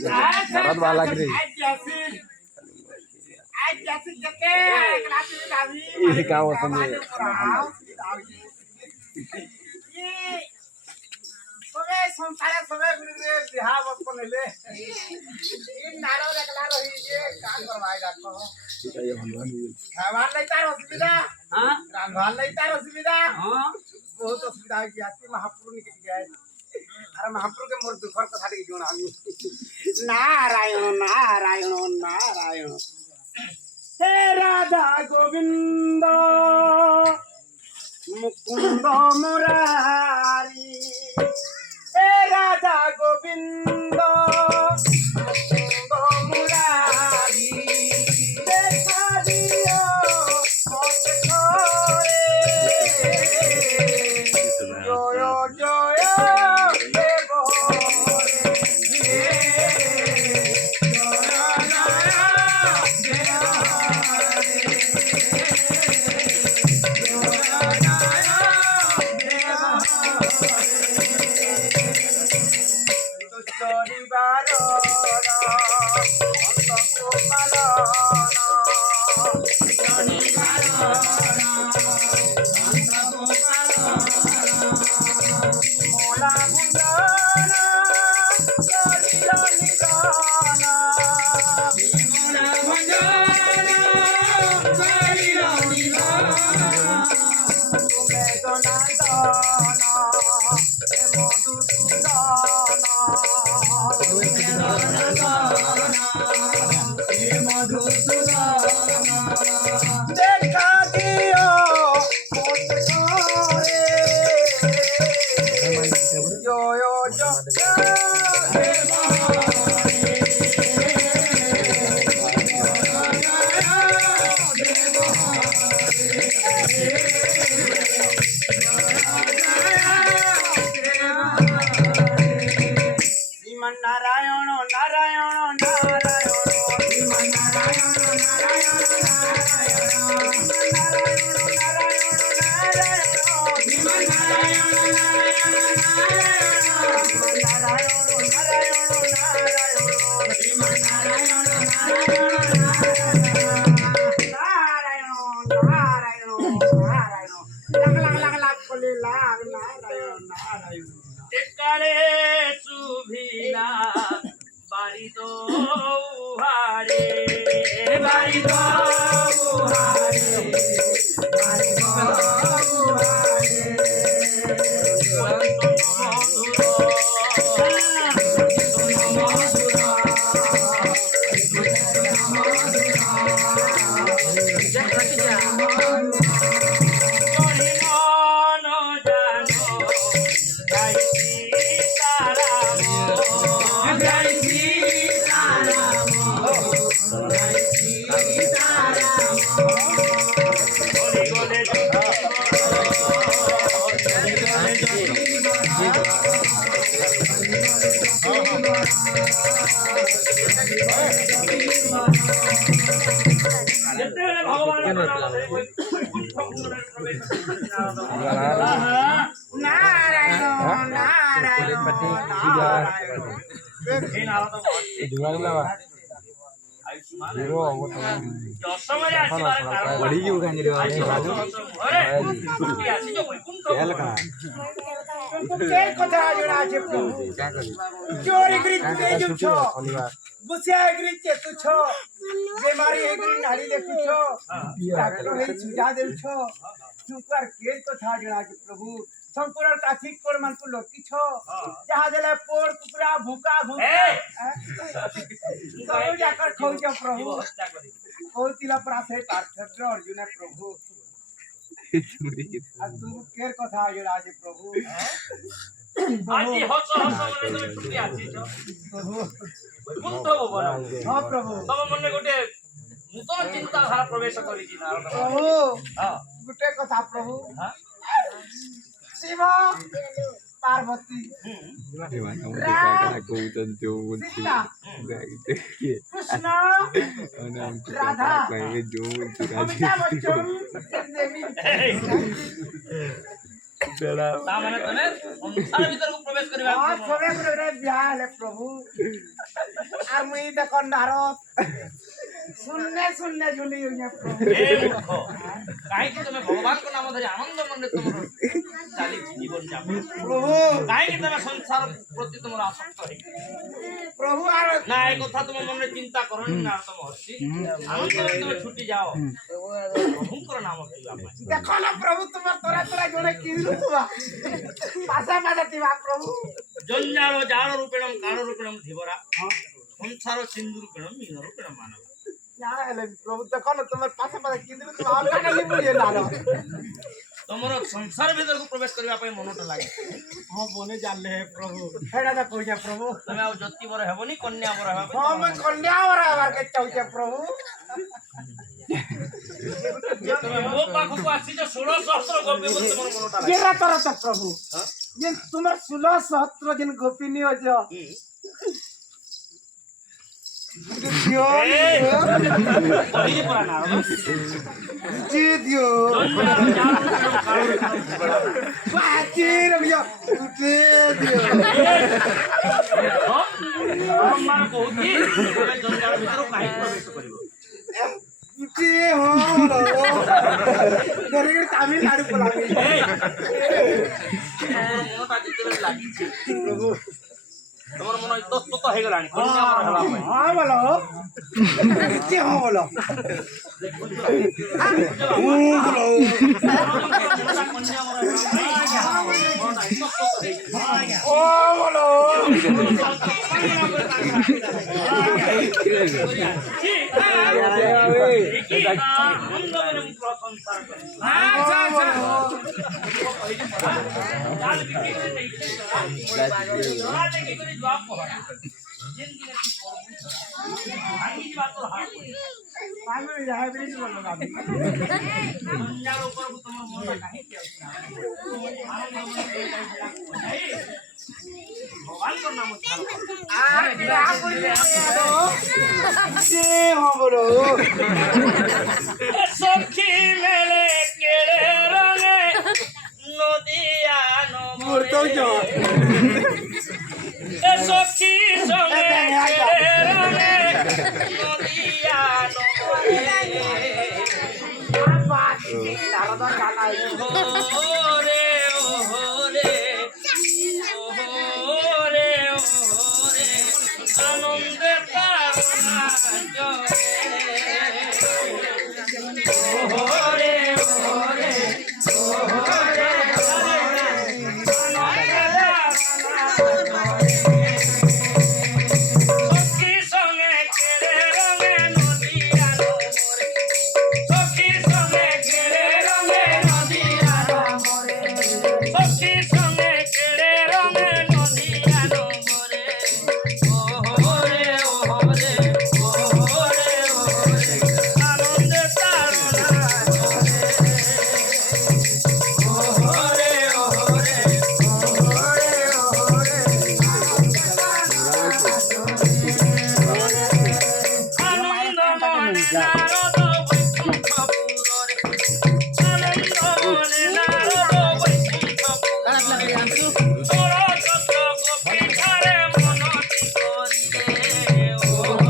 घरात बा लागले काय होतं संसार सगळे बिहा बसले नाराव देखला रही ये का करवाए डाको खावार लई तार असुविधा हां रांधवार लई तार असुविधा हां बहुत असुविधा है जाति महाप्रभु निकल गया है अरे महाप्रभु के मोर दुखर कथा देखि जोन हामी नारायण नारायण नारायण हे राधा गोविंद मुकुंद मुरारी हे राधा गोविंद मुकुंद मुरारी देखा दियो मोत खोए जय जय देव नारायण नारायण चोरी बुसिया एग्री चेतु छो बेमारी एग्री नाड़ी देखु छो डॉक्टर हे सुझा देउ छो सुपर के तो था जणा के प्रभु संपूर्ण काठी कोड मन को लोकी छो जहां देले पोड़ कुकरा भूका भूका सब जाकर खौ छ प्रभु और तिला प्रासे पार्थ अर्जुन प्रभु आज तू केर कथा जणा के प्रभु आजी हस हस मने तो छुट्टी आछि छ प्रभु कुंत बोल हां प्रभु तब मने गोटे नूतन चिंता धारा प्रवेश करी छी नारद प्रभु हां गुटे कथा प्रभु हां शिव पार्वती कृष्ण राधा अमिताभ बच्चन देवी ତା ମାନେ ତମେ ସଂସାର ଭିତରକୁ ପ୍ରବେଶ କରିବା ହଁ ସବେ ଗୁରେ ବିହା ହେଲେ ପ୍ରଭୁ আর মুই দেখ নারদ শূন্যে শূন্যে ঝুলি প্রভু ଏ ମୂର୍ଖ କାହିଁକି ତମେ ଭଗବାନଙ୍କ ନାମ ଧରି ଆନନ୍ଦ ମନରେ ତମର ଚାଲିଛି ଜୀବନ ଯାପନ প্রভু କାହିଁକି ତମେ ସଂସାର ପ୍ରତି ତମର ଆସକ୍ତ ହେଇକି প্রভু আর ନା ଏ କଥା ତୁମ ମନରେ ଚିନ୍ତା କରନି ନା ତମ ହସି ଆନନ୍ଦରେ ତମେ ଛୁଟି ଯାଅ ପ୍ରଭୁଙ୍କର ନାମ ଧରିବା ପାଇଁ দেখ না প্রভু তোমার তোরা তোরা জনে কিনলু তুবা পাশা পাশা তিবা প্রভু ଜଞ୍ଜାଳ ଜାଳ ରୂପେଣମ କାଳ ରୂପେଣମ ଧୀବରା ସଂସାର ସିନ୍ଧୁ ରୂପେଣମ ମୀନ ରୂପେଣମ ମାନବ যা হেলে প্রভু দেখ না তোমার পাশা পাশা কিনলু তুবা আর কাটা লিবু এ নারদ ତମର ସଂସାର ଭିତରକୁ ପ୍ରବେଶ କରିବା ପାଇଁ ମନଟା ଲାଗେ ହଁ বনে জানলে প্রভু হেডা দা কইয়া প্রভু ତମେ ଆଉ ଜ୍ୟୋତି ବର ହେବନି କନ୍ୟା ବର ହେବା ହଁ ମୁଁ କନ୍ୟା বরা হবার কে চাউছে প্রভু ତମେ ମୋ ପାଖକୁ ଆସିଛ 16 ସହସ୍ର ଗୋପୀ ବୋଲି ତମର ମନଟା ଲାଗେ কেরা তর তো প্রভু যে তোমার 16 সহস্র দিন গোপিনী অজ দিও କହିଲି ପରା ନାରଦ জি দিও ଜଞ୍ଜାଳ ଜାଳ ରୂପେଣମ କାଳ ରୂପେଣମ ଧୀବରା পাচি রবিয়া উঠে দিও ବ୍ରହ୍ମାଣ୍ଡ କହୁଛି ତମେ ଜଞ୍ଜାଳ ଭିତରକୁ କାହିଁକି ପ୍ରବେଶ କରିବ উঠে হো গরে গরে তামিলনাড়ু পলাবি ତମର ମନଟା ଯେତେବେଳେ ଲାଗିଛି ପ୍ରଭୁ ତମର ମନ ଇତସ୍ତତ ହେଇଗଲାଣି କନ୍ୟା ବର ହେବା ପାଇଁ হ্যাঁ বলো কে হো বলো ও বলো আমি হাইব্রিড বলো আমি ভগবানଙ୍କ নাম আর क्या बोले কে হো বলো সখী মেলে কেড়ে রঙে নদিয়া মোর তো নমরে যাও সখী সঙ্গে কেড়ে রঙে নদিয়া নমরে নারদা গানা ওরে ওরে ওরে ওরে আনন্দে তারা জরে ওরে ওরে ওরে সখী সঙ্গে কেড়ে রঙে নদিয়া নমরে সখী সঙ্গে কেড়ে রঙে নদিয়া নমরে সখী সঙ্গে কেড়ে রঙে নদিয়া নমরে ওরে ওরে ওরে ওরে আনন্দে তারা জরে ওরে ওরে আনন্দমনে নারদ বৈকুণ্ঠ পুররে আনন্দমনে নারদ বৈকুণ্ঠ পুররে তোর কত গোপী ধারে মনটি করিলে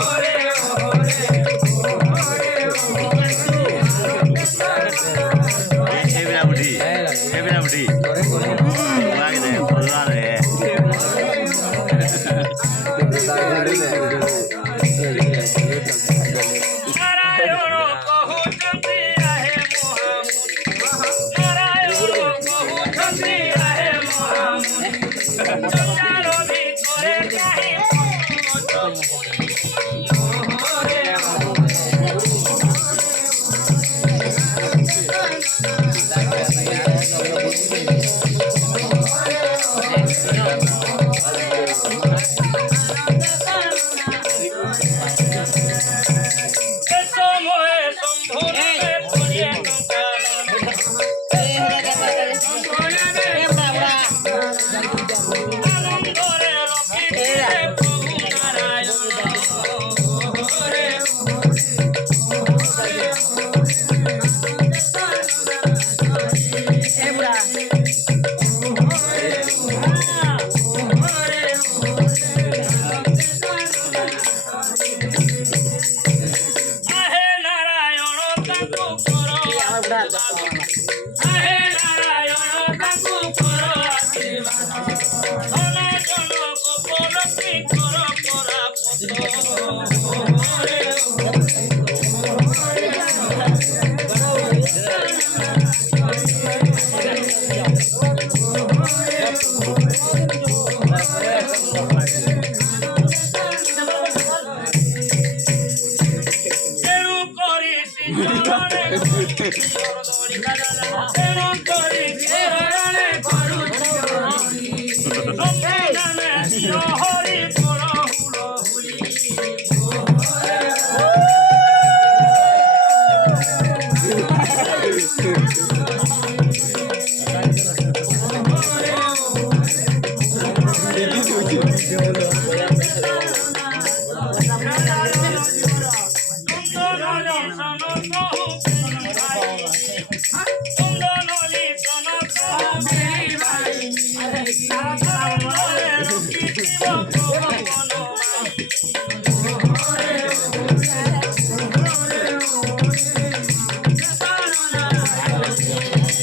ওরে ওরে নারায়ণ কহুচন্তি আহে মহামুনি নারায়ণ কহুচন্তি আহে মহামুনি জঞ্জাল ভিতরে কাহি পঙ্কজমুনি ওরে এ সময়ে শম্ভুরে পড়িয়ে টঙ্কা আনন্দরে রক্ষিতে প্রভু নারায়ণ তেণু করি শিরণে করদরি কাদালা তেণু করি শিরণে করুচি সম্মানে দিও হরি পর হুলহুলি সুন্দরলি সন কহু ভাই সুন্দরলি সন কহু ভাই সারা রকি জীব